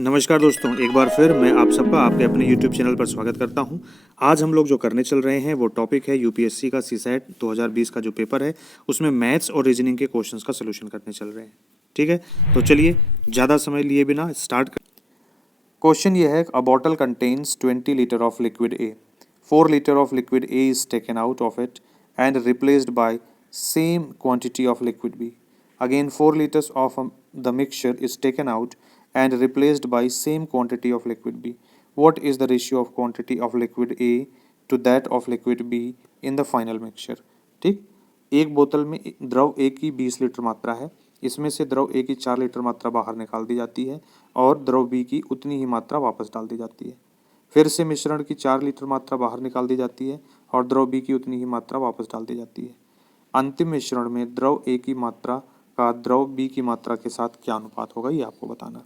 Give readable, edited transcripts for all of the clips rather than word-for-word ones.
नमस्कार दोस्तों, एक बार फिर मैं आप सबका आपके अपने YouTube चैनल पर स्वागत करता हूं। आज हम लोग जो करने चल रहे हैं वो टॉपिक है यूपीएससी का सीसैट 2020 का जो पेपर है उसमें मैथ्स और रीजनिंग के क्वेश्चंस का सलूशन करने चल रहे हैं। ठीक है, तो चलिए ज़्यादा समय लिए बिना स्टार्ट कर। क्वेश्चन ये है, a bottle contains 20 litre of liquid A, 4 litre of liquid A is taken out of it and replaced by same quantity of liquid B. Again 4 liters of the mixture is taken out and replaced by same quantity of liquid B. What is the ratio of quantity of liquid A to that of liquid B in the final mixture? ठीक, एक बोतल में द्रव A की 20 litre मात्रा है, इसमें से द्रव A की 4 लीटर मात्रा बाहर निकाल दी जाती है और द्रव B की उतनी ही मात्रा वापस डाल दी जाती है। फिर से मिश्रण की 4 लीटर मात्रा बाहर निकाल दी जाती है और द्रव B की उतनी ही मात्रा वापस डाल दी जाती है। अंतिम मिश्रण में द्रव A की मात्रा का द्रव बी की मात्रा के साथ क्या अनुपात होगा, ये आपको बताना।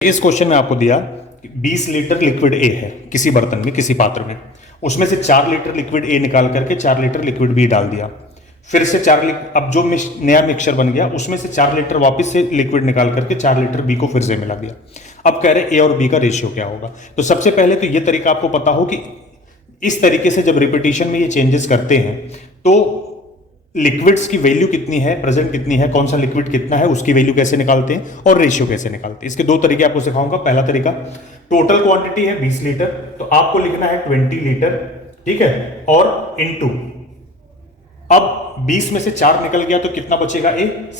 इस क्वेश्चन में आपको दिया 20 लीटर लिक्विड ए है किसी बर्तन में, किसी पात्र में, उसमें से 4 लीटर लिक्विड ए निकाल करके 4 लीटर लिक्विड बी डाल दिया। फिर से 4 अब जो नया मिक्सचर बन गया उसमें से 4 लीटर वापस से लिक्विड निकाल करके 4 लीटर बी को फिर से मिला दिया। अब कह रहे ए और बी का रेशियो क्या होगा। तो सबसे पहले तो ये तरीका आपको पता हो कि इस तरीके से जब रिपीटिशन में ये चेंजेस करते हैं तो लिक्विड्स की वैल्यू कितनी है, प्रेजेंट कितनी है, कौन सा लिक्विड कितना है, उसकी वैल्यू कैसे निकालते हैं और रेशियो कैसे निकालते हैं। इसके दो तरीके आपको सिखाऊंगा। पहला तरीका, टोटल क्वांटिटी है 20 लीटर, तो आपको लिखना है 20 लीटर, ठीक है, और इनटू, अब 20 में से 4 निकल गया तो कितना बचेगा,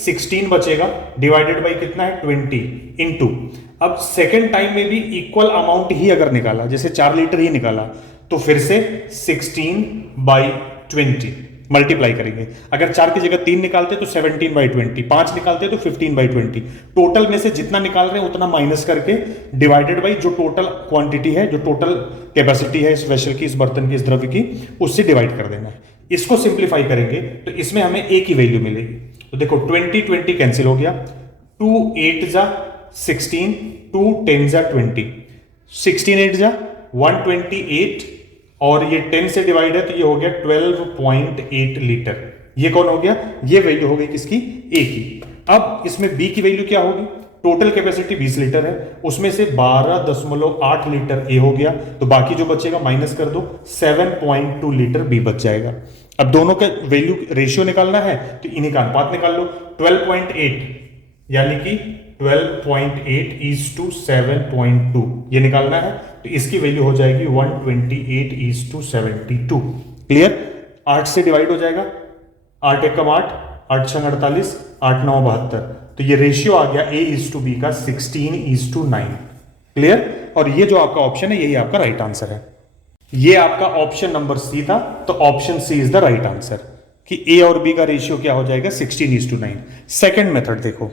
16 बचेगा, डिवाइडेड बाई कितना है 20, इनटू, अब सेकेंड टाइम में भी इक्वल अमाउंट ही अगर निकाला, जैसे 4 लीटर ही निकाला, तो फिर से 16/20 मल्टीप्लाई करेंगे। अगर 4 की जगह 3 निकालते तो 17/20, 5 निकालते तो 15/20। टोटल में से जितना निकाल रहे हैं उतना माइनस करके डिवाइडेड बाई जो टोटल क्वांटिटी है, जो टोटल कैपेसिटी है इस वेसल की, इस बर्तन की, इस द्रव्य की, उससे डिवाइड कर देना है। इसको सिंप्लीफाई करेंगे तो इसमें हमें ए की वैल्यू मिलेगी। तो देखो 20 कैंसिल हो गया, 2 8 जा 16, 2 10 जा 20, 16 8 जा 128 और ये 10 से डिवाइड है तो ये हो गया 12.8 लीटर। ये कौन हो गया, ये वैल्यू हो गई किसकी, ए की। अब इसमें बी की वैल्यू क्या होगी, टोटल कैपेसिटी 20 लीटर है, उसमें से 12.8 लीटर ए हो गया, तो बाकी जो बचेगा माइनस कर दो, 7.2 लीटर बी बच जाएगा। अब दोनों का वैल्यू रेशियो निकालना है तो इन्हीं का अनुपात निकाल लो। 12.8 यानी कि 12.8:7.2 ये निकालना है, तो इसकी वैल्यू हो जाएगी 128:72। क्लियर, 8 से डिवाइड हो जाएगा, 8 एकम 8, 8 छंग 48, 8 9 72, तो ये रेशियो आ गया A:B का 16:9। क्लियर, और ये जो आपका ऑप्शन है यही आपका राइट आंसर है। ये आपका ऑप्शन नंबर सी था, तो option C is the right answer कि ए और बी का रेशियो क्या हो जाएगा, 16:9। सेकेंड मेथड देखो,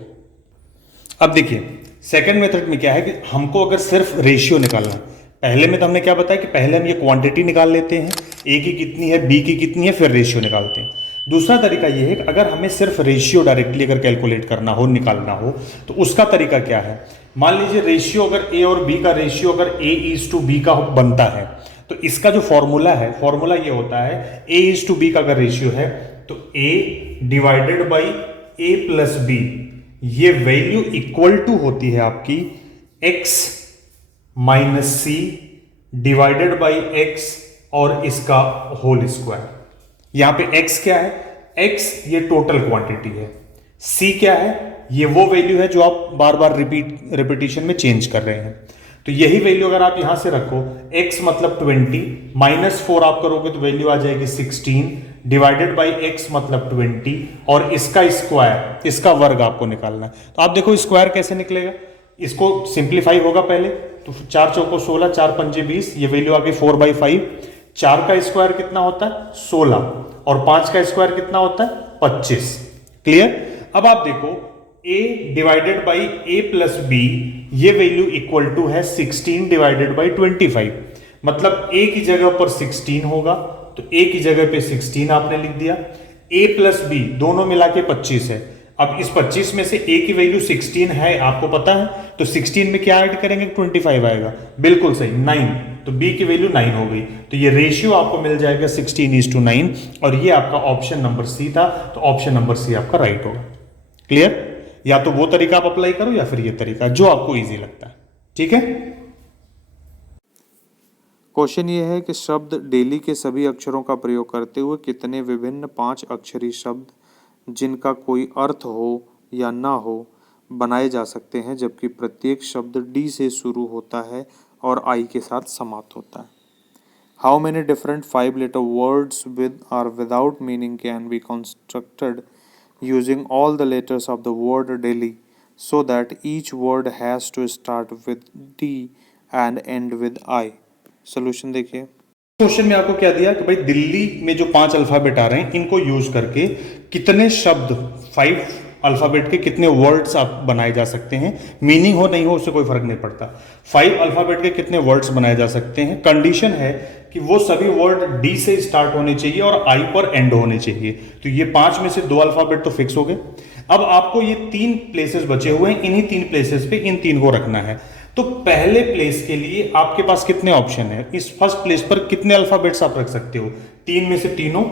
अब देखिए सेकेंड मेथड में क्या है कि हमको अगर सिर्फ रेशियो निकालना है, पहले में तो हमने क्या बताया कि पहले हम ये क्वांटिटी निकाल लेते हैं, ए की कितनी है, बी की कितनी है, फिर रेशियो निकालते हैं। दूसरा तरीका ये है कि अगर हमें सिर्फ रेशियो डायरेक्टली अगर कैलकुलेट करना हो, निकालना हो, तो उसका तरीका क्या है। मान लीजिए रेशियो अगर ए और बी का रेशियो अगर A:B का बनता है, तो इसका जो फॉर्मूला है, फॉर्मूला ये होता है A:B का अगर रेशियो है तो A divided by A plus B, ये वैल्यू इक्वल टू होती है आपकी x minus C divided by x और इसका होल स्क्वायर। यहां पे x क्या है, x ये टोटल क्वांटिटी है, c क्या है, ये वो वैल्यू है जो आप बार बार रिपीटिशन में चेंज कर रहे हैं। तो यही वैल्यू अगर आप यहां से रखो, x मतलब 20 माइनस 4 आप करोगे तो वैल्यू आ जाएगी 16 डिवाइडेड बाई x मतलब 20 और इसका स्क्वायर, इसका वर्ग आपको निकालना है। तो आप देखो स्क्वायर कैसे निकलेगा, इसको सिंप्लीफाई होगा पहले, तो 4 चौको 16, 4 पंजे 20, ये वैल्यू आ गई 4/5। 4 का स्क्वायर कितना होता है 16 और 5 का स्क्वायर कितना होता है 25। क्लियर, अब आप देखो a divided by a plus B, ये वैल्यू इक्वल टू है 16 डिवाइडेड बाई 25, मतलब a की जगह पर 16 होगा तो a की जगह पे 16 आपने लिख दिया, a प्लस बी दोनों मिला के 25 है। अब इस 25 में से a की वैल्यू 16 है आपको पता है, तो 16 में क्या ऐड करेंगे, 25 आएगा, बिल्कुल सही 9, तो b की वैल्यू 9 हो गई। तो ये रेशियो आपको मिल जाएगा 16:9 और ये आपका ऑप्शन नंबर सी था, तो ऑप्शन नंबर सी आपका राइट होगा। क्लियर, या तो वो तरीका आप अप्लाई करो या फिर ये तरीका, जो आपको इजी लगता है। ठीक है। क्वेश्चन ये है कि शब्द डेली के सभी अक्षरों का प्रयोग करते हुए कितने विभिन्न 5 अक्षरी शब्द जिनका कोई अर्थ हो या ना हो बनाए जा सकते हैं, जबकि प्रत्येक शब्द डी से शुरू होता है और आई के साथ समाप्त होता है। How many different 5-letter words with और without meaning can be constructed using all the letters of the word daily so that each word has to start with D and end with I। Solution देखिए। Question में आपको क्या दिया कि भाई दिल्ली में जो 5 अल्फाबेट आ रहे हैं इनको यूज करके कितने शब्द, 5 अल्फाबेट के कितने वर्ड्स आप बनाए जा सकते हैं, मीनिंग हो नहीं हो उससे कोई फर्क नहीं पड़ता। 5 अल्फाबेट के कितने वर्ड्स बनाए जा सकते हैं, कंडीशन है कि वो सभी वर्ड डी से स्टार्ट होने चाहिए और आई पर एंड होने चाहिए। तो ये 5 में से 2 अल्फाबेट तो फिक्स हो गए। अब आपको ये 3 प्लेसेस बचे हुए हैं, इन्हीं 3 प्लेसेस पे इन 3 को रखना है। तो पहले प्लेस के लिए आपके पास कितने ऑप्शन है, इस फर्स्ट प्लेस पर कितने अल्फाबेट्स आप रख सकते हो, 3 में से तीनों।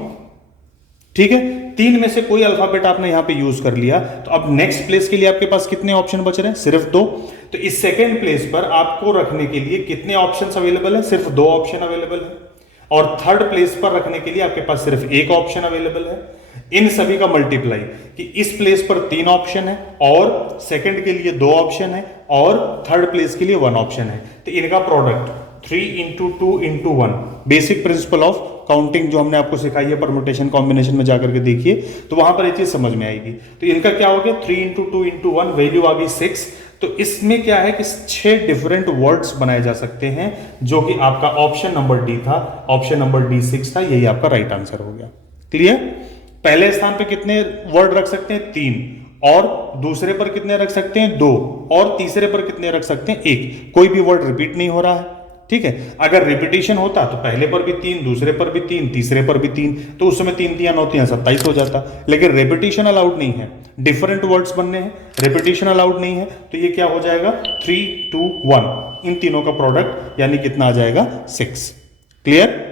ठीक है, 3 में से कोई अल्फाबेट आपने यहां पे यूज कर लिया, तो अब नेक्स्ट प्लेस के लिए आपके पास कितने ऑप्शन बच रहे हैं, सिर्फ 2। तो इस सेकेंड प्लेस पर आपको रखने के लिए कितने ऑप्शंस अवेलेबल है, सिर्फ 2 ऑप्शन अवेलेबल है। और थर्ड प्लेस पर रखने के लिए आपके पास सिर्फ 1 ऑप्शन अवेलेबल है। इन सभी का मल्टीप्लाई कि इस प्लेस पर 3 ऑप्शन है और सेकंड के लिए 2 ऑप्शन है और थर्ड प्लेस के लिए 1 ऑप्शन है, तो इनका product 3 × 2 × 1, basic principle of counting जो हमने आपको सिखाई है परम्यूटेशन कॉम्बिनेशन में जाकर के देखिए, तो वहां पर ये चीज समझ में आएगी। तो इनका क्या हो गया, 3 × 2 × 1, वैल्यू आ गई 6। तो इसमें क्या है कि 6 डिफरेंट वर्ड्स बनाए जा सकते हैं, जो कि आपका ऑप्शन नंबर डी था, ऑप्शन नंबर डी 6 था, यही आपका राइट आंसर हो गया। क्लियर। पहले स्थान पे कितने वर्ड रख सकते हैं, 3, और दूसरे पर कितने रख सकते हैं, 2, और तीसरे पर कितने रख सकते हैं, 1। कोई भी वर्ड रिपीट नहीं हो रहा है। ठीक है, अगर रिपीटिशन होता तो पहले पर भी 3, दूसरे पर भी 3, तीसरे पर भी 3, तो उस समय 3 3 9 3 27 हो जाता। लेकिन रिपीटिशन अलाउड नहीं है, डिफरेंट वर्ड्स बनने हैं, रिपीटिशन अलाउड नहीं है, तो ये क्या हो जाएगा, 3 2 1, इन तीनों का प्रोडक्ट यानी कितना आ जाएगा, 6। क्लियर।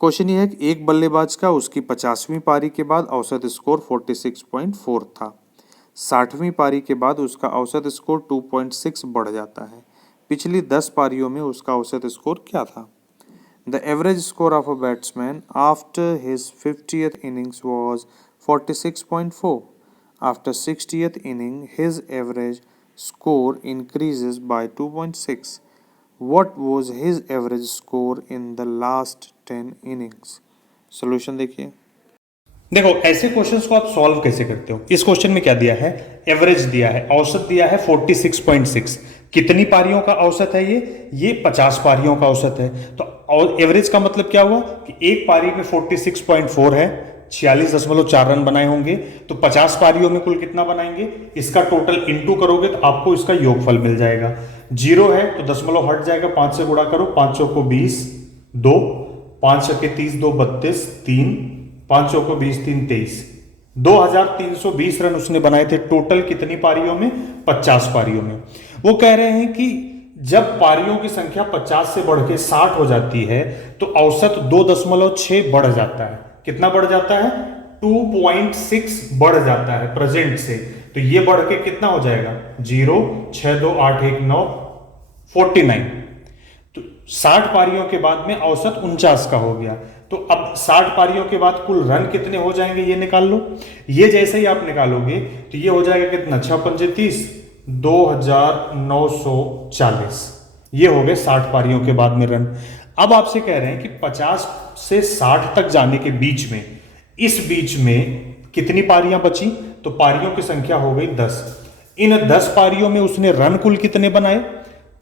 क्वेश्चन ये है कि एक बल्लेबाज का उसकी 50वीं पारी के बाद औसत स्कोर 46.4 था। 60वीं पारी के बाद उसका औसत स्कोर 2.6 बढ़ जाता है। पिछली 10 पारियों में उसका औसत स्कोर क्या था? The average score of a batsman after his 50th innings was 46.4. After 60th inning, his average score increases by 2.6. What was his average score in the last 10 innings? Solution देखिए। देखो ऐसे क्वेश्चंस को आप solve कैसे करते हो। इस question में क्या दिया है, एवरेज दिया है, औसत दिया है 46.6। कितनी पारियों का औसत है ये 50 पारियों का औसत है। तो एवरेज का मतलब क्या हुआ कि एक पारी में 46.4 है, 46.4 रन बनाए होंगे, तो 50 पारियों में कुल कितना बनाएंगे, इसका टोटल इंटू करोगे तो आपको इसका योगफल मिल जाएगा। 0 है तो दशमलव हट जाएगा, 5 से गुणा करो, 5 चौको 20, 2, 5 छक्के 30, 2 32, 3, 5 चौको 20, 3 23, 2320 रन उसने बनाए थे टोटल। कितनी पारियों में, 50 पारियों में। वो कह रहे हैं कि जब पारियों की संख्या 50 से बढ़ के 60 हो जाती है तो औसत 2.6 बढ़ जाता है। कितना बढ़ जाता है, 2.6 बढ़ जाता है प्रेजेंट से। तो ये बढ़ के कितना हो जाएगा, 0, 6, 2, 8, 1, 9, 49। तो 60 पारियों के बाद में औसत 49 का हो गया। तो अब 60 पारियों के बाद कुल रन कितने हो जाएंगे ये निकाल लो। ये जैसे ही आप निकालोगे तो ये हो जाएगा कितना, 6 पंजे 30, 2940। ये हो गए 60 पारियों के बाद में रन। अब आपसे कह रहे हैं कि 50 से 60 तक जाने के बीच में, इस बीच में कितनी पारियां बची, तो पारियों की संख्या हो गई 10। इन 10 पारियों में उसने रन कुल कितने बनाए,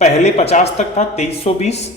पहले 50 तक था 2320,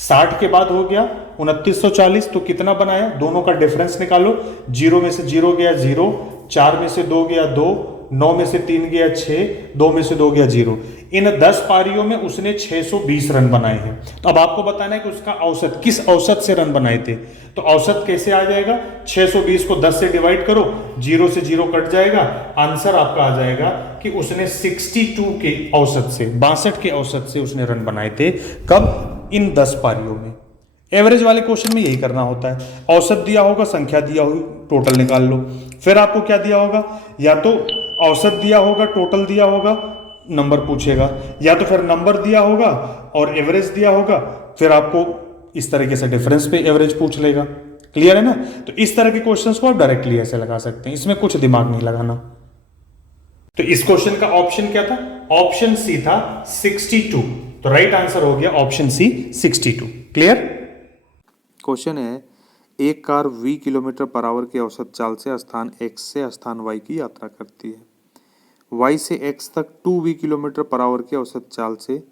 60 के बाद हो गया 2940, तो कितना बनाया, दोनों का डिफरेंस निकालो। 0 में से 0 गया 0, 4 में से 2 गया 2, 9 में से 3 गया 6, 2 में से 2 गया 0। इन 10 पारियों में उसने 620 रन बनाए हैं। तो अब आपको बताना है कि उसका औसत, किस औसत से रन बनाए थे। तो औसत कैसे आ जाएगा, 620 को 10 से डिवाइड करो, 0 से 0 कट जाएगा, आंसर आपका आ जाएगा कि उसने 62 के औसत से, 62 के औसत से उसने रन बनाए थे। कब, इन 10 पारियों में। एवरेज वाले क्वेश्चन में यही करना होता है, औसत दिया होगा, संख्या दिया होगी, टोटल निकाल लो। फिर आपको क्या दिया होगा, या तो औसत दिया होगा, टोटल दिया होगा, नंबर पूछेगा, या तो फिर नंबर दिया होगा और एवरेज दिया होगा, फिर आपको इस तरीके से डिफरेंस पे एवरेज पूछ लेगा। क्लियर है ना? तो इस तरह के क्वेश्चंस को आप डायरेक्टली ऐसे लगा सकते हैं, इसमें कुछ दिमाग नहीं लगाना। तो इस क्वेश्चन का ऑप्शन क्या था? ऑप्शन सी था 62। तो राइट आंसर हो गया ऑप्शन सी 62। क्लियर? क्वेश्चन है, एक car v kilometre per hour की औसत चाल से स्थान x से स्थान y की यात्रा करती है। y से x तक 2v किलोमीटर पर आवर की औसत चाल से,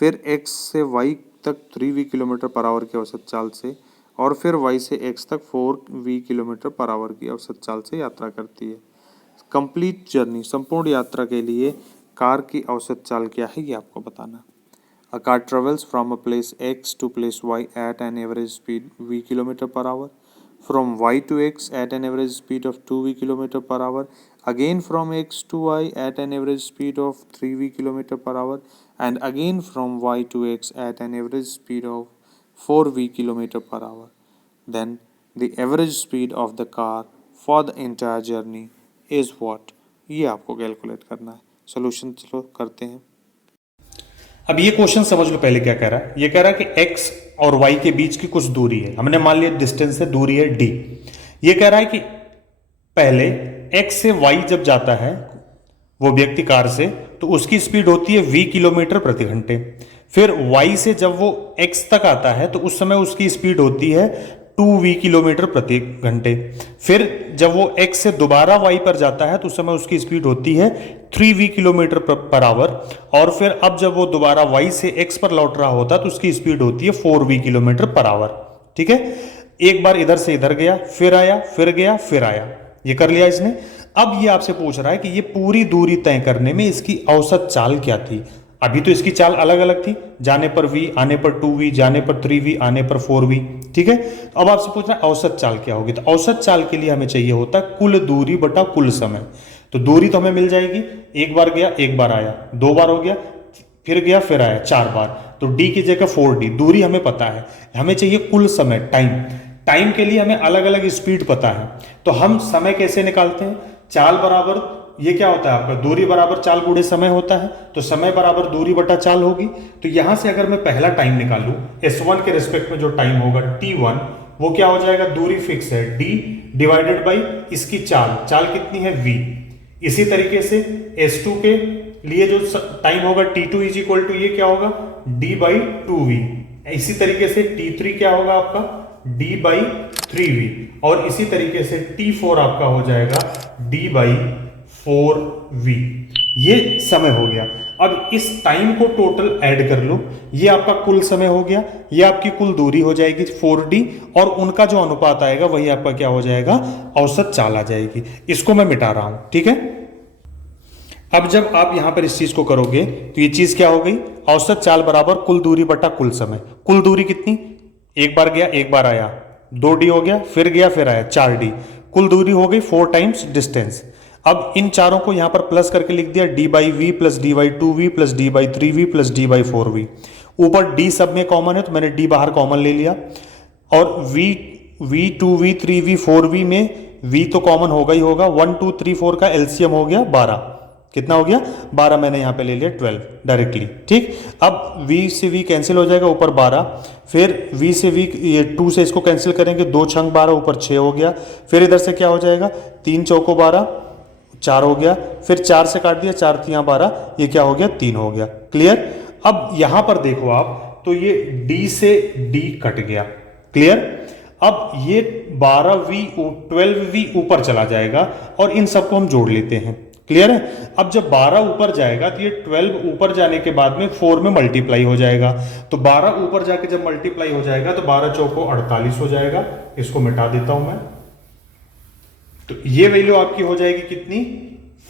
फिर x से y तक 3v किलोमीटर पर आवर की औसत चाल से, और फिर y से x तक 4v किलोमीटर पर आवर की औसत चाल से यात्रा करती है। कंप्लीट जर्नी, संपूर्ण यात्रा के लिए कार की औसत चाल क्या है ये आपको बताना। A car travels from a place X to place Y at an average speed v km per hour. From Y to X at an average speed of 2v km per hour. Again from X to Y at an average speed of 3v km per hour. And again from Y to X at an average speed of 4v km per hour. Then the average speed of the car for the entire journey is what? ये आपको calculate करना है। Solution चलो करते हैं। अब ये question समझ लो पहले क्या कह रहा है। ये कह रहा है कि x और y के बीच की कुछ दूरी है, हमने मान लिया डिस्टेंस है, दूरी है d। ये कह रहा है कि पहले x से y जब जाता है वो व्यक्ति कार से, तो उसकी स्पीड होती है v किलोमीटर प्रति घंटे। फिर y से जब वो x तक आता है तो उस समय उसकी स्पीड होती है 2v किलोमीटर प्रति घंटे। फिर जब वो x से दोबारा y पर जाता है तो उस समय उसकी स्पीड होती है 3v किलोमीटर पर आवर। और फिर अब जब वो दोबारा y से x पर लौट रहा होता है तो उसकी स्पीड होती है 4v किलोमीटर पर आवर। ठीक है, एक बार इधर से इधर गया, फिर आया, फिर गया, फिर आया, ये कर लिया इसने। अब ये आपसे पूछ रहा है कि ये पूरी दूरी तय करने में इसकी औसत चाल क्या थी। अभी तो इसकी चाल अलग अलग थी, जाने पर v, आने पर 2v, जाने पर 3v, आने पर 4v। ठीक है, तो अब आपसे पूछ रहा है औसत चाल क्या होगी। तो औसत चाल के लिए हमें चाहिए होता है कुल दूरी बटा कुल समय। तो दूरी तो हमें मिल जाएगी, एक बार गया, एक बार आया, दो बार हो गया, फिर गया, फिर आया, 4 बार, तो d की जगह 4d। दूरी हमें पता है, हमें चाहिए कुल समय, टाइम। टाइम के लिए हमें अलग अलग स्पीड पता है, तो हम समय कैसे निकालते हैं? चाल बराबर, ये क्या होता है आपका, दूरी बराबर चाल गुणे समय होता है, तो समय बराबर दूरी बटा चाल होगी। तो यहां से अगर मैं पहला टाइम निकालूं, S1 के रिस्पेक्ट में जो टाइम होगा T1, वो क्या हो जाएगा, दूरी फिक्स है d डिवाइडेड बाई इसकी चाल, चाल कितनी है v। इसी तरीके से S2 के लिए जो टाइम होगा T2 इज इक्वल टू, ये क्या होगा, d बाई 2v। इसी तरीके से T3 क्या होगा आपका, d बाई 3v। और इसी तरीके से T4 आपका हो जाएगा d बाई 4v। ये समय हो गया। अब इस टाइम को टोटल ऐड कर लो, ये आपका कुल समय हो गया, ये आपकी कुल दूरी हो जाएगी 4d, और उनका जो अनुपात आएगा वही आपका क्या हो जाएगा, औसत चाल आ जाएगी। इसको मैं मिटा रहा हूं, ठीक है। अब जब आप यहां पर इस चीज को करोगे तो ये चीज क्या हो गई, औसत चाल बराबर कुल दूरी बटा कुल समय। कुल दूरी कितनी, एक बार गया, एक बार आया, 2d हो गया, फिर गया, फिर आया, 4d। कुल दूरी हो गई 4 टाइम्स डिस्टेंस। अब इन चारों को यहां पर प्लस करके लिख दिया, d by V plus D by 2v plus D by 3v plus D by 4v। ऊपर d सब में कॉमन है तो मैंने d बाहर कॉमन ले लिया, और v 2v 3v 4v में v तो कॉमन होगा ही होगा। 1 2 3 4 का एलसीएम हो गया 12। कितना हो गया, 12, मैंने यहां पे ले लिया 12 डायरेक्टली। ठीक, अब v से v कैंसिल हो जाएगा, ऊपर 12, फिर v से v, ये 2 से इसको कैंसिल करेंगे, 2 छंग 12, ऊपर 6 हो गया। फिर इधर से क्या हो जाएगा, 3 चौको 12, 4 हो गया, फिर 4 से काट दिया, 4 3 12, ये क्या हो गया, 3 हो गया। क्लियर। अब यहां पर देखो आप, तो ये d से d कट गया। क्लियर। अब ये 12v 12v ऊपर चला जाएगा और इन सबको हम जोड़ लेते हैं। क्लियर है। अब जब 12 ऊपर जाएगा तो ये 12 ऊपर जाने के बाद में 4 में मल्टीप्लाई हो जाएगा, तो 12 ऊपर जाके जब मल्टीप्लाई हो जाएगा तो 12 चौको 48 हो जाएगा। इसको मिटा देता हूं मैं, तो ये वैल्यू आपकी हो जाएगी कितनी,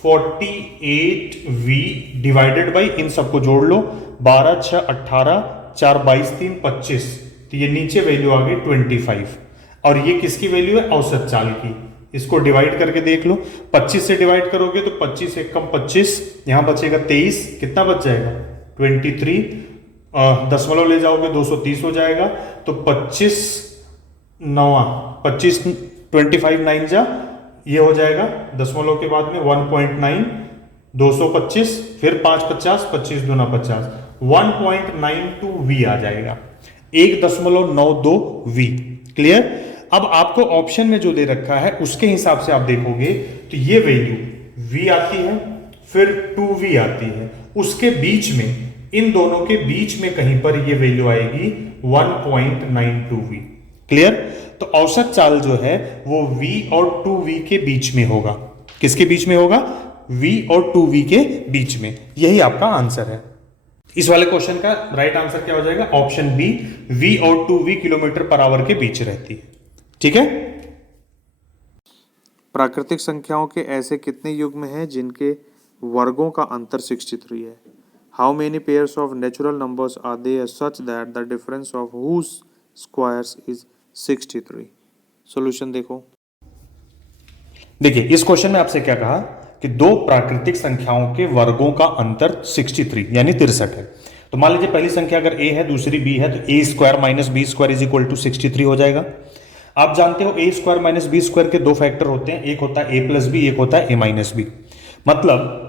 48v डिवाइडेड बाई, इन सबको जोड़ लो, 12 6 18, 4 22 3 25, तो ये नीचे वैल्यू आ गई 25। और ये किसकी वैल्यू है, औसत चाल की। इसको डिवाइड करके देख लो, 25 से डिवाइड करोगे तो 25 एक कम 25, यहां बचेगा 23, कितना बच जाएगा 23, दशमलव ले जाओगे 230 हो जाएगा। तो 25 9 25 25 9 जा, ये हो जाएगा दशमलव के बाद में 1.9, 225, फिर 5 50, 25 दूना 50, 1.92V आ जाएगा, 1.92V। क्लियर। अब आपको ऑप्शन में जो दे रखा है उसके हिसाब से आप देखोगे तो ये वैल्यू V आती है, फिर 2V आती है, उसके बीच में, इन दोनों के बीच में कहीं पर ये वैल्यू आएगी 1.92V। क्लियर। तो औसत चाल जो है वो V और 2V के बीच में होगा। किसके बीच में होगा? V और 2V के बीच में। यही आपका आंसर है। इस वाले क्वेश्चन का राइट आंसर क्या हो जाएगा? ऑप्शन बी, V और 2V किलोमीटर पर आवर के बीच रहती है। ठीक है। प्राकृतिक संख्याओं के ऐसे कितने युग्म हैं जिनके वर्गों का अंतर 63 है? How many pairs of natural numbers are there such that the difference of whose squares is 63? Solution देखो। देखिए इस क्वेश्चन में आपसे क्या कहा कि दो प्राकृतिक संख्याओं के वर्गों का अंतर 63 यानी 63 है। तो मान लीजिए पहली संख्या अगर a है, दूसरी b है, तो a square minus B square is equal to 63 हो जाएगा। आप जानते हो a square minus B square के दो फैक्टर होते हैं, एक होता है a प्लस बी, एक होता है a माइनस बी। मतलब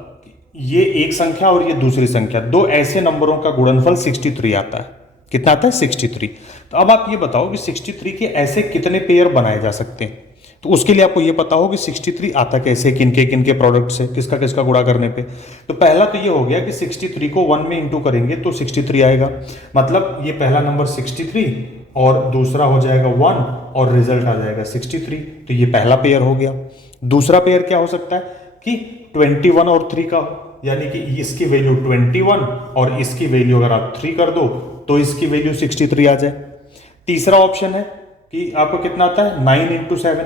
ये एक संख्या और ये दूसरी संख्या, दो ऐसे नंबरों का गुणनफल 63 आता है। कितना आता है? 63। तो अब आप ये बताओ कि 63 के ऐसे कितने पेयर बनाए जा सकते हैं। तो उसके लिए आपको ये पता हो कि 63 आता कैसे, किनके प्रोडक्ट से, किसका किसका गुणा करने पे। तो पहला तो ये हो गया कि 63 को 1 में इंटू करेंगे तो 63 आएगा। मतलब ये पहला नंबर 63 और दूसरा हो जाएगा 1 और रिजल्ट आ जाएगा 63। तो ये पहला पेयर हो गया। दूसरा पेयर क्या हो सकता है कि 21 और 3 का, यानी कि इसकी वैल्यू 21 और इसकी वैल्यू अगर आप 3 कर दो तो इसकी वैल्यू 63 आ जाए। तीसरा ऑप्शन है कि आपको कितना आता है? 9 इंटू 7,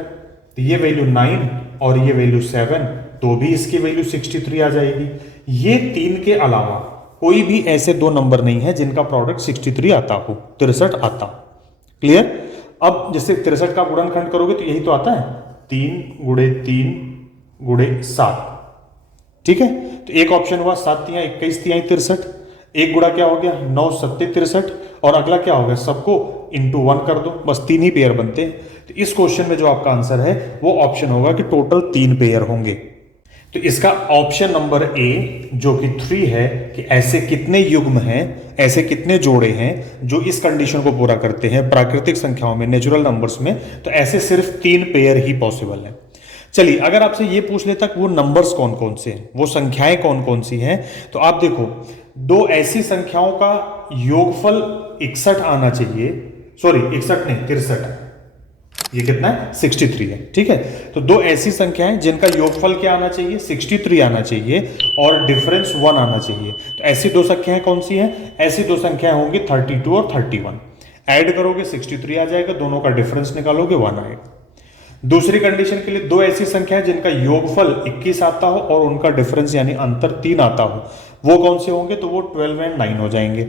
तो ये वैल्यू 9 और ये वैल्यू 7, तो भी इसकी वैल्यू 63 आ जाएगी। ये तीन के अलावा कोई भी ऐसे दो नंबर नहीं है जिनका प्रोडक्ट 63 आता हो, 63 आता। क्लियर। अब जैसे 63 का गुणनखंड करोगे तो यही तो आता है, 3 गुणे 3 गुणे 7। ठीक है। तो एक ऑप्शन हुआ 7 तियां 21 तियां 63, एक गुणा क्या हो गया 9 7 63, और अगला क्या हो गया, सबको इंटू 1 कर दो, बस 3 ही पेयर बनते हैं। तो इस क्वेश्चन में जो आपका आंसर है वो ऑप्शन होगा कि टोटल 3 पेयर होंगे। तो इसका ऑप्शन नंबर ए जो कि 3 है कि ऐसे कितने युग्म हैं, ऐसे कितने जोड़े हैं जो इस कंडीशन को पूरा करते हैं प्राकृतिक संख्याओं में, नेचुरल नंबर्स में, तो ऐसे सिर्फ 3 पेयर ही पॉसिबल है। चलिए अगर आपसे ये पूछ लेता कि वो नंबर्स कौन कौन से हैं, वो संख्याएं कौन कौन सी हैं, तो आप देखो दो ऐसी संख्याओं का योगफल 61 आना चाहिए, सॉरी 61 नहीं 63, ये कितना है 63 है। ठीक है। तो दो ऐसी संख्याएं जिनका योगफल क्या आना चाहिए 63 आना चाहिए और डिफरेंस 1 आना चाहिए। तो ऐसी दो संख्याएं कौन सी हैं? ऐसी दो संख्याएं होंगी 32 और 31। ऐड करोगे 63 आ जाएगा, दोनों का डिफरेंस निकालोगे 1 आएगा। दूसरी कंडीशन के लिए दो ऐसी संख्याएं जिनका योगफल 21 आता हो और उनका डिफरेंस यानी अंतर 3 आता हो, वो कौन से होंगे? तो वो 12 एंड 9 हो जाएंगे।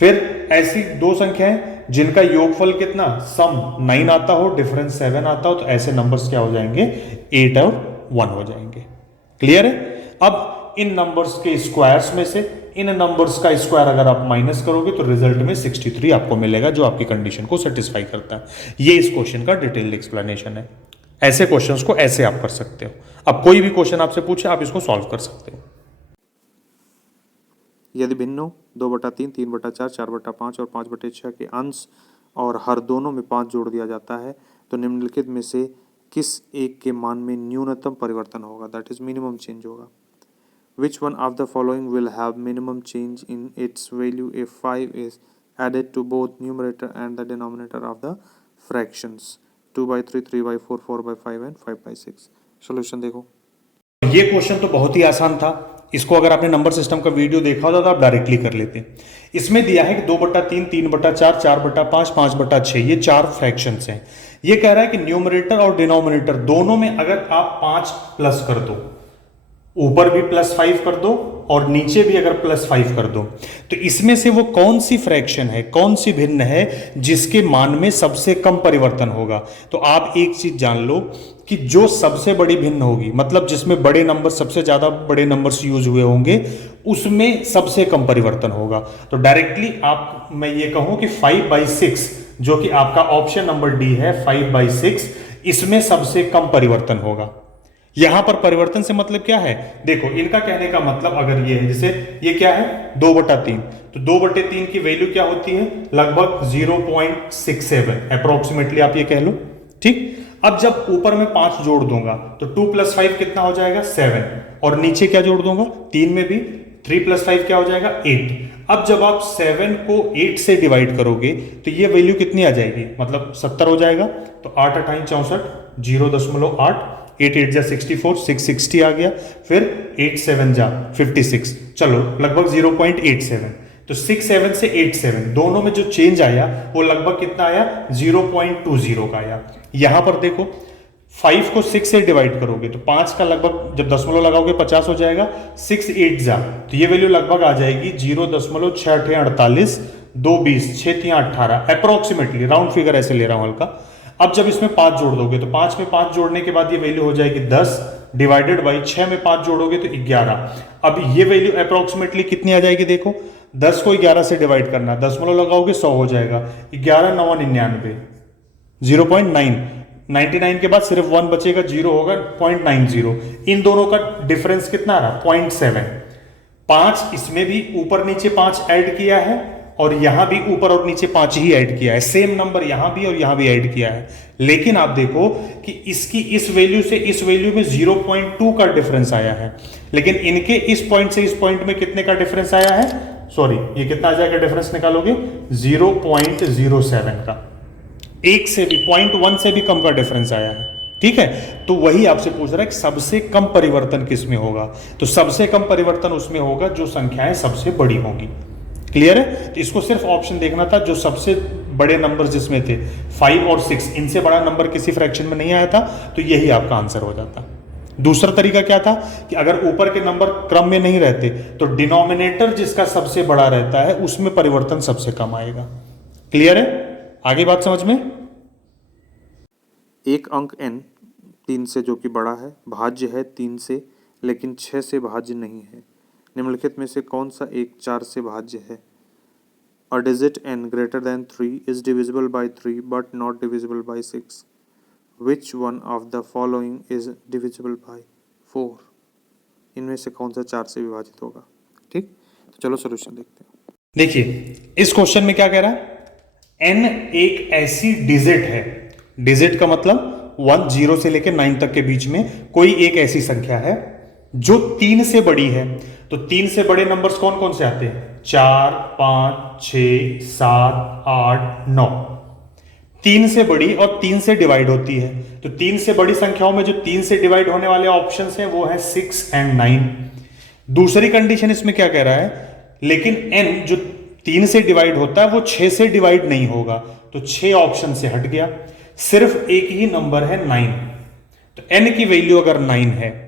फिर ऐसी दो संख्याएं जिनका योगफल कितना सम 9 आता हो, डिफरेंस 7 आता हो, तो ऐसे नंबर्स क्या हो जाएंगे 8 और 1 हो जाएंगे। क्लियर है। अब इन नंबर्स के स्क्वायर्स में से इन नंबर्स का स्क्वायर अगर आप माइनस करोगे तो रिजल्ट में 63 आपको मिलेगा, जो आपकी कंडीशन को सेटिस्फाई करता है। ये इस क्वेश्चन का डिटेल्ड एक्सप्लेनेशन है। ऐसे क्वेश्चंस को ऐसे आप कर सकते हो। अब कोई भी क्वेश्चन आपसे पूछे आप इसको सॉल्व कर सकते हो। यदि भिन्न 2/3, 3/4, 4/5 और 5/6 के अंश और हर दोनों में 5 जोड़ दिया जाता है तो निम्नलिखित में से किस एक के मान में न्यूनतम परिवर्तन होगा, दैट इज मिनिमम चेंज होगा। Which one of the following will have minimum change in its value if 5 is added to both numerator and the denominator of the fractions 2/3, 3/4, 4/5 and 5/6? Solution देखो। ये क्वेश्चन तो बहुत ही आसान था। इसको अगर आपने नंबर सिस्टम का वीडियो देखा होता तो आप डायरेक्टली कर लेते। इसमें दिया है कि 2/3, 3/4, 4/5, 5/6 ये 4 फ्रैक्शंस हैं। ये कह रहा है कि न्यूमरेटर और डिनोमिनेटर दोनों में अगर आप 5 प्लस कर दो, ऊपर भी +5 कर दो और नीचे भी अगर +5 कर दो, तो इसमें से वो कौन सी फ्रैक्शन है, कौन सी भिन्न है जिसके मान में सबसे कम परिवर्तन होगा। तो आप एक चीज जान लो कि जो सबसे बड़ी भिन्न होगी, मतलब जिसमें बड़े नंबर, सबसे ज्यादा बड़े नंबर्स यूज हुए होंगे, उसमें सबसे कम परिवर्तन होगा। तो डायरेक्टली आप मैं ये कहूं कि 5/6 जो कि आपका ऑप्शन नंबर डी है 5/6, इसमें सबसे कम परिवर्तन होगा। यहां पर परिवर्तन से मतलब क्या है, देखो इनका कहने का मतलब अगर ये है, जैसे ये क्या है 2/3, तो 2/3 की वैल्यू क्या होती है, लगभग 0.67 अप्रोक्सीमेटली आप ये कह लो, ठीक। अब जब ऊपर में 5 जोड़ दूंगा तो 2 + 5 कितना हो जाएगा 7, और नीचे क्या जोड़ दूंगा 3 में भी 3 + 5 क्या हो जाएगा 8। अब जब आप 7 को 8 से डिवाइड करोगे तो ये वैल्यू कितनी आ जाएगी, मतलब 70 हो जाएगा। तो 8 × 8 = 64, 0.8, 8 8 जा 64, 660 आ गया, फिर 8 7 जा 56, चलो लगभग 0.87। तो 67 से 87 दोनों में जो चेंज आया वो लगभग कितना आया 0.20 का आया। यहां पर देखो 5 को 6 से डिवाइड करोगे तो 5 का लगभग जब दशमलव लगाओगे 50 हो जाएगा, 6 8 जा, तो ये वैल्यू लगभग आ जाएगी 0.6848, 2 20, 6 3 18 अप्रोक्सीमेटली, राउंड फिगर ऐसे ले रहा हूं हल्का। अब जब इसमें 5 जोड़ दोगे तो 5 में 5 जोड़ने के बाद ये वैल्यू हो जाएगी 10 डिवाइडेड बाई 6 में 5 जोड़ोगे तो 11। अब ये वैल्यू अप्रोक्सीमेटली कितनी आ जाएगी, देखो 10 को 11 से डिवाइड करना, दशमलव लगाओगे 100 हो जाएगा, 11 9 99, 0.9, 99 के बाद सिर्फ 1 बचेगा, 0 होगा 0.90। इन दोनों का डिफरेंस कितना आ रहा 0.7। 5 इसमें भी ऊपर नीचे 5 ऐड किया है और यहां भी ऊपर और नीचे 5 ही ऐड किया है, सेम नंबर यहां भी और यहां भी ऐड किया है। लेकिन आप देखो कि इसकी इस वैल्यू से इस वैल्यू में 0.2 का डिफरेंस आया है, लेकिन इनके इस पॉइंट से इस पॉइंट में कितने का डिफरेंस आया है, सॉरी ये कितना आ जाएगा डिफरेंस निकालोगे 0.07 का, 1 से भी 0.1 से भी कम का डिफरेंस आया है, ठीक है। तो वही आपसे पूछ रहा है कि सबसे कम परिवर्तन किस में होगा, तो सबसे कम परिवर्तन उसमें होगा जो संख्याएं सबसे बड़ी होंगी। क्लियर है, तो इसको सिर्फ ऑप्शन देखना था, जो सबसे बड़े नंबर जिसमें थे 5 और 6, इनसे बड़ा नंबर किसी फ्रैक्शन में नहीं आया था, तो यही आपका आंसर हो जाता। दूसरा तरीका क्या था कि अगर ऊपर के नंबर क्रम में नहीं रहते तो डिनोमिनेटर जिसका सबसे बड़ा रहता है उसमें परिवर्तन सबसे कम आएगा। क्लियर है, आगे बात समझ में। एक अंक n 3 से जो कि बड़ा है भाज्य है 3 से लेकिन 6 से भाज्य नहीं है। निम्नलिखित में से कौन सा एक 4 से भाज्य है? A digit n greater than 3 is divisible by 3 but not divisible by 6. Which one of the following is divisible by 4? इनमें से कौन सा 4 से विभाजित होगा? ठीक, तो चलो सोल्यूशन देखते हैं। देखिए इस क्वेश्चन में क्या कह रहा है, n एक ऐसी डिजिट है, डिजिट का मतलब 1 0 से लेकर 9 तक के बीच में कोई एक ऐसी संख्या है जो 3 से बड़ी है। तो 3 से बड़े नंबर्स कौन कौन से आते हैं, 4 5 6 7 8 9, 3 से बड़ी और 3 से डिवाइड होती है। तो 3 से बड़ी संख्याओं में जो 3 से डिवाइड होने वाले ऑप्शंस हैं वो है 6 और 9। दूसरी कंडीशन इसमें क्या कह रहा है, लेकिन n जो 3 से डिवाइड होता है वो 6 से डिवाइड नहीं होगा, तो 6 ऑप्शन से हट गया, सिर्फ एक ही नंबर है 9। तो n की वैल्यू अगर 9 है,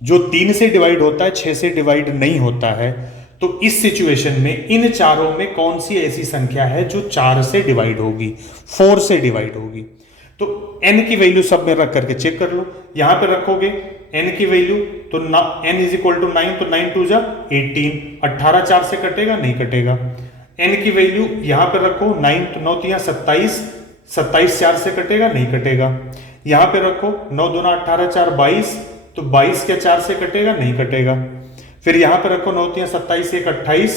जो 3 से डिवाइड होता है 6 से डिवाइड नहीं होता है, तो इस सिचुएशन में इन चारों में कौन सी ऐसी संख्या है जो 4 से डिवाइड होगी, 4 से डिवाइड होगी। तो n की वैल्यू सब में रख करके चेक कर लो, यहां पे रखोगे n की वैल्यू तो n = 9, तो 9 2 जा 18, 18 4 से कटेगा नहीं कटेगा। n की वैल्यू यहां पे रखो 9, तो 9 3 27, 27 4 से कटेगा नहीं कटेगा। यहां पे रखो 9 2 18 4 22, तो 22 क्या 4 से कटेगा नहीं कटेगा। फिर यहां पे रखो 9 3 27 1 28,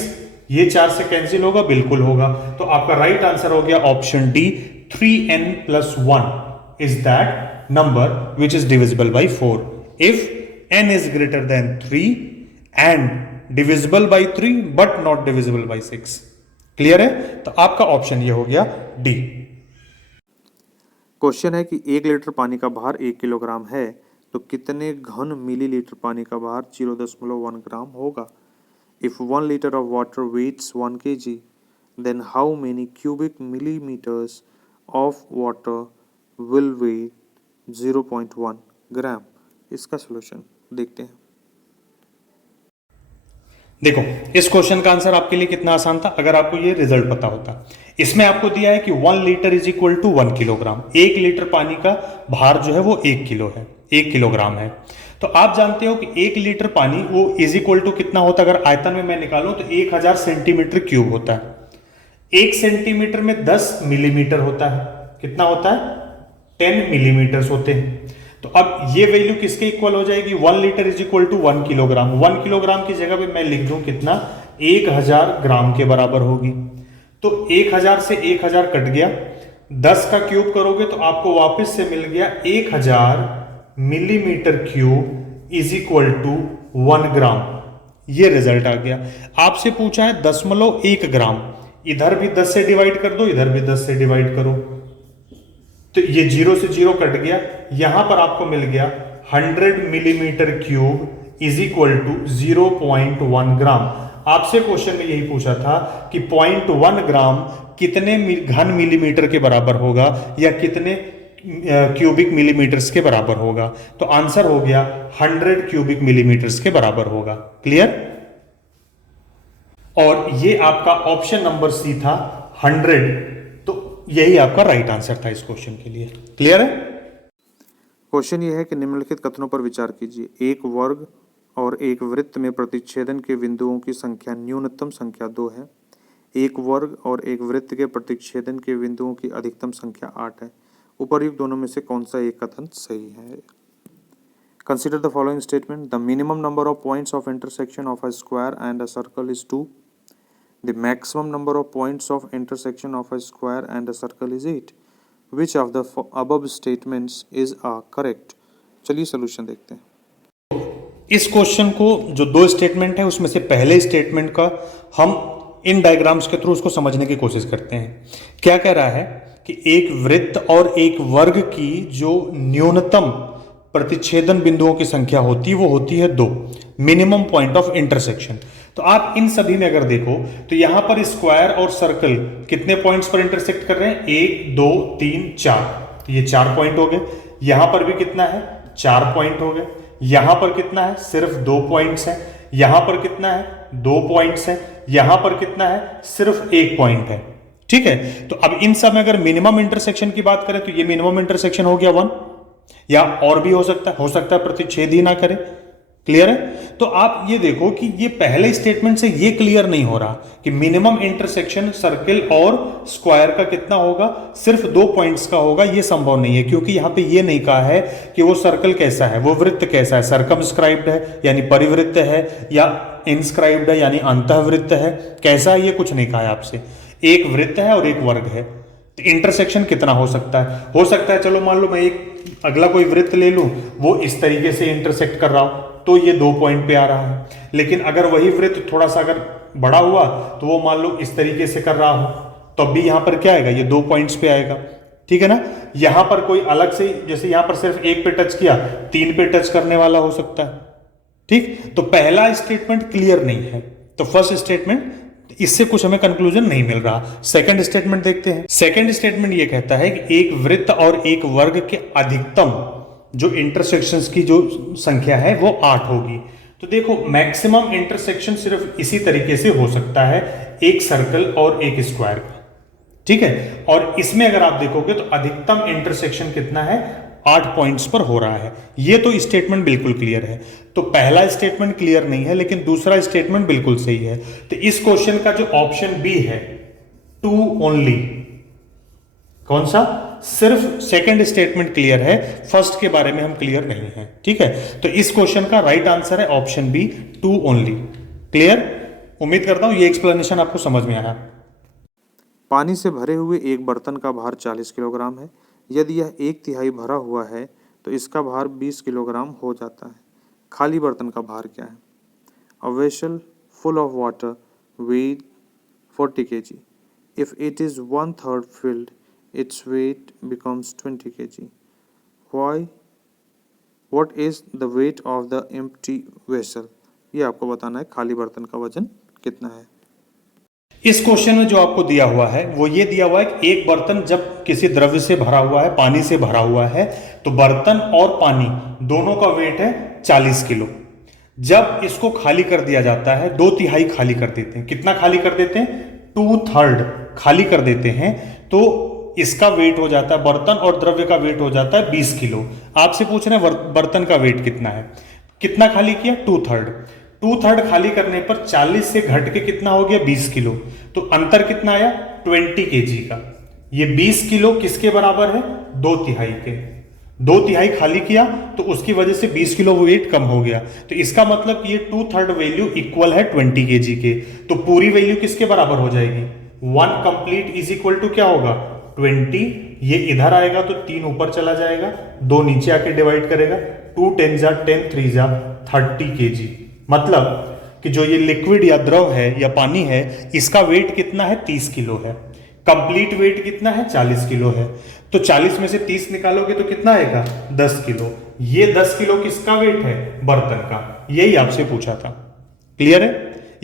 ये 4 से कैंसिल होगा, बिल्कुल होगा। तो आपका राइट आंसर हो गया option D, 3n + 1 is that number which is divisible by 4 if n is greater than 3 and divisible by 3 but not divisible by 6। Clear है, तो आपका ऑप्शन ये हो गया डी। क्वेश्चन है कि 1 लीटर पानी का भार 1 किलोग्राम है तो कितने घन मिलीलीटर पानी का भार 0.1 ग्राम होगा? If 1 litre of water weighs 1 kg, then how many cubic millimetres of water will weigh 0.1 gram? इसका सोल्यूशन देखते हैं। देखो इस क्वेश्चन का आंसर आपके लिए कितना आसान था अगर आपको ये रिजल्ट पता होता। इसमें आपको दिया है कि 1 litre is equal to 1 kilogram, 1 litre पानी का भार जो है वो 1 किलो है, 1 किलोग्राम है। तो आप जानते हो कि 1 लीटर पानी वो इज इक्वल टू कितना होता है, अगर आयतन में मैं निकालूं तो 1000 सेंटीमीटर क्यूब होता है। 1 सेंटीमीटर में 10 मिलीमीटर होता है, कितना होता है 10 मिलीमीटर होते हैं। तो अब ये वैल्यू किसके इक्वल हो जाएगी, 1 litre is equal to 1 kilogram. 1 kilogram की जगह पे मैं लिख दूं कितना, 1000 ग्राम के बराबर होगी। तो 1000 से 1000 कट गया, 10 का क्यूब करोगे तो आपको वापस से मिल गया 1000 millimetre cube is equal to 1 gram. ये रिजल्ट आ गया। आपसे पूछा है 0.1 ग्राम, इधर भी 10 से डिवाइड कर दो, इधर भी 10 से डिवाइड करो, तो ये 0 से 0 कट गया। यहां पर आपको मिल गया 100 millimetre cube is equal to 0.1 gram. आपसे क्वेश्चन में यही पूछा था कि 0.1 ग्राम कितने घन मिलीमीटर के बराबर होगा या कितने क्यूबिक मिलीमीटर्स के बराबर होगा। तो आंसर हो गया 100 क्यूबिक मिलीमीटर्स के बराबर होगा। क्लियर? और ये आपका ऑप्शन नंबर सी था 100, तो यही आपका राइट आंसर था इस क्वेश्चन के लिए। क्लियर है? क्वेश्चन ये है कि निम्नलिखित कथनों पर विचार कीजिए। एक वर्ग और एक वृत्त में प्रतिच्छेदन के बिंदुओं की संख्या न्यूनतम संख्या 2 है। एक वर्ग और एक वृत्त के प्रतिच्छेदन के बिंदुओं की अधिकतम संख्या 8 है। उपर्युक्त दोनों में से कौन सा एक कथन सही है? Consider the following statement. The minimum number of points of intersection of a square and a circle is 2। The maximum number of points of intersection of a square and a circle is 8। Which of the above statements is correct? चलिए solution देखते हैं। इस question को जो दो statement है उसमें से पहले स्टेटमेंट का हम इन डायग्राम्स के थ्रू उसको समझने की कोशिश करते हैं। क्या कह रहा है कि एक वृत्त और एक वर्ग की जो न्यूनतम प्रतिच्छेदन बिंदुओं की संख्या होती है वो होती है 2, मिनिमम पॉइंट ऑफ इंटरसेक्शन। तो आप इन सभी में अगर देखो तो यहां पर स्क्वायर और सर्कल कितने पॉइंट्स पर इंटरसेक्ट कर रहे हैं, 1 2 3 4, तो ये 4 पॉइंट हो गए। यहां पर भी कितना है, 4 पॉइंट हो गए। यहां पर कितना है, सिर्फ 2 पॉइंट्स है। यहां पर कितना है, 2 पॉइंट्स है। यहां पर कितना है, सिर्फ 1 पॉइंट है। ठीक है, तो अब इन सब में अगर मिनिमम इंटरसेक्शन की बात करें तो ये मिनिमम इंटरसेक्शन हो गया 1, या और भी हो सकता है प्रतिच्छेद ही ना करे। क्लियर है? तो आप ये देखो कि ये पहले स्टेटमेंट से ये क्लियर नहीं हो रहा कि मिनिमम इंटरसेक्शन सर्किल और स्क्वायर का कितना होगा, सिर्फ 2 पॉइंट्स का होगा। ये संभव नहीं है, क्योंकि यहां पे ये नहीं कहा है कि वो सर्कल कैसा है, वो वृत्त कैसा है, सर्कमस्क्राइब्ड है यानी परिवृत्त है, या इनस्क्राइब्ड है यानी अंतःवृत्त है, कैसा है ये कुछ नहीं कहा है आपसे। एक वृत्त है और एक वर्ग है, तो इंटरसेक्शन कितना हो सकता है? हो सकता है चलो मान लो मैं एक अगला कोई वृत्त ले लूं, वो इस तरीके से इंटरसेक्ट कर रहा हूं तो ये 2 पॉइंट पे आ रहा है। लेकिन अगर वही वृत्त थोड़ा सा अगर बड़ा हुआ तो वो मान लो इस तरीके से कर रहा हो, तो अब भी यहां पर क्या आएगा, ये 2 पॉइंट्स पे आएगा। ठीक है ना? यहां पर कोई अलग से, जैसे यहां पर सिर्फ 1 पे टच किया, 3 पे टच करने वाला हो सकता है। ठीक, तो पहला स्टेटमेंट क्लियर नहीं है, तो फर्स्ट स्टेटमेंट इससे कुछ हमें कंक्लूजन नहीं मिल रहा। सेकंड स्टेटमेंट देखते हैं। सेकंड स्टेटमेंट ये कहता है कि एक वृत्त और एक वर्ग के अधिकतम जो इंटरसेक्शंस की जो संख्या है वो 8 होगी। तो देखो मैक्सिमम इंटरसेक्शन सिर्फ इसी तरीके से हो सकता है, एक सर्कल और एक स्क्वायर का। ठीक है, और इसमें अगर आप देखोगे तो अधिकतम इंटरसेक्शन कितना है, 8 पॉइंट्स पर हो रहा है। ये तो स्टेटमेंट बिल्कुल क्लियर है। तो पहला स्टेटमेंट क्लियर नहीं है, लेकिन दूसरा स्टेटमेंट बिल्कुल सही है। तो इस क्वेश्चन का जो ऑप्शन बी है, 2 ओनली, कौन सा, सिर्फ सेकंड स्टेटमेंट क्लियर है, फर्स्ट के बारे में हम क्लियर नहीं है। ठीक है, तो इस क्वेश्चन का राइट आंसर है ऑप्शन बी, 2 ओनली। क्लियर? उम्मीद करता हूं ये एक्सप्लेनेशन आपको समझ में आया। पानी से भरे हुए एक बर्तन का भार 40 किलोग्राम है। यदि यह 1/3 भरा हुआ है तो इसका भार 20 किलोग्राम हो जाता है। खाली बर्तन का भार क्या है? A vessel full of water weight 40 kg. If it is 1/3 filled, its weight becomes 20 kg. Why? What is the weight of the empty vessel? ये आपको बताना है खाली बर्तन का वजन कितना है। इस क्वेश्चन में जो आपको दिया हुआ है वो ये दिया हुआ है कि एक बर्तन जब किसी द्रव्य से भरा हुआ है, पानी से भरा हुआ है, तो बर्तन और पानी दोनों का वेट है 40 किलो। जब इसको खाली कर दिया जाता है, 2/3 खाली कर देते हैं। कितना खाली कर देते हैं? 2/3 खाली कर देते हैं, तो इसका वेट हो जाता है, बर्तन और द्रव्य का वेट हो जाता है 20 किलो। आपसे पूछ रहे हैं बर्तन का वेट कितना है, कितना खाली किया? 2/3 खाली करने पर 40 से घट के कितना हो गया? 20 किलो। तो अंतर कितना आया? 20 kg का। ये 20 किलो किसके बराबर है? 2/3 के। 2/3 खाली किया तो उसकी वजह से 20 किलो वेट कम हो गया। तो इसका मतलब कि ये 2/3 वैल्यू इक्वल है 20 केजी के। तो पूरी वैल्यू किसके बराबर हो जाएगी? 1 कंप्लीट इज इक्वल टू क्या होगा? 20। ये इधर आएगा तो 3 ऊपर चला जाएगा, 2 नीचे आके डिवाइड करेगा। 2 10 जा 10 3 जा 30 केजी। मतलब कि जो ये लिक्विड या द्रव है या पानी है, इसका वेट कितना है? 30 किलो है। कंप्लीट वेट कितना है? 40 किलो है। तो 40 में से 30 निकालोगे तो कितना आएगा? 10 किलो। ये 10 किलो किसका वेट है? बर्तन का। यही आपसे पूछा था। क्लियर है?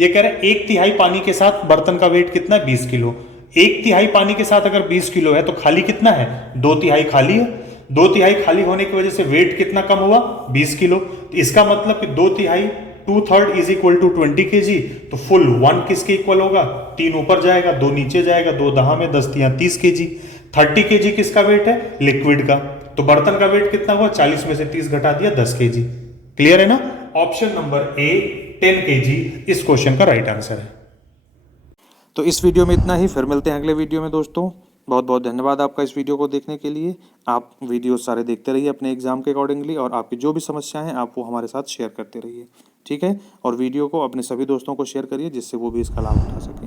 ये कह रहे हैं 1/3 पानी के साथ बर्तन का वेट कितना है? 20 किलो। 1/3 पानी के साथ अगर 20 किलो है तो खाली कितना है? 2/3 खाली है। 2/3 खाली होने की वजह से वेट कितना कम हुआ? 20 किलो। तो इसका मतलब कि 2/3 2/3 इज इक्वल टू 20 केजी। तो फुल 1 किसके इक्वल होगा? 3 ऊपर जाएगा, 2 नीचे जाएगा, 2 दहा में 10 तिया 30 केजी। 30 केजी किसका वेट है? लिक्विड का। तो बर्तन का वेट कितना हुआ? 40 में से 30 घटा दिया, 10 केजी। क्लियर है ना? ऑप्शन नंबर ए 10 केजी इस क्वेश्चन का राइट आंसर है। तो इस वीडियो में इतना ही, फिर मिलते हैं अगले वीडियो में दोस्तों। बहुत बहुत धन्यवाद आपका इस वीडियो को देखने के लिए। आप वीडियो सारे देखते रहिए अपने एग्जाम के अकॉर्डिंगली, और आपकी जो भी समस्याएं हैं आप वो हमारे साथ शेयर करते रहिए, ठीक है। और वीडियो को अपने सभी दोस्तों को शेयर करिए जिससे वो भी इसका लाभ उठा सके।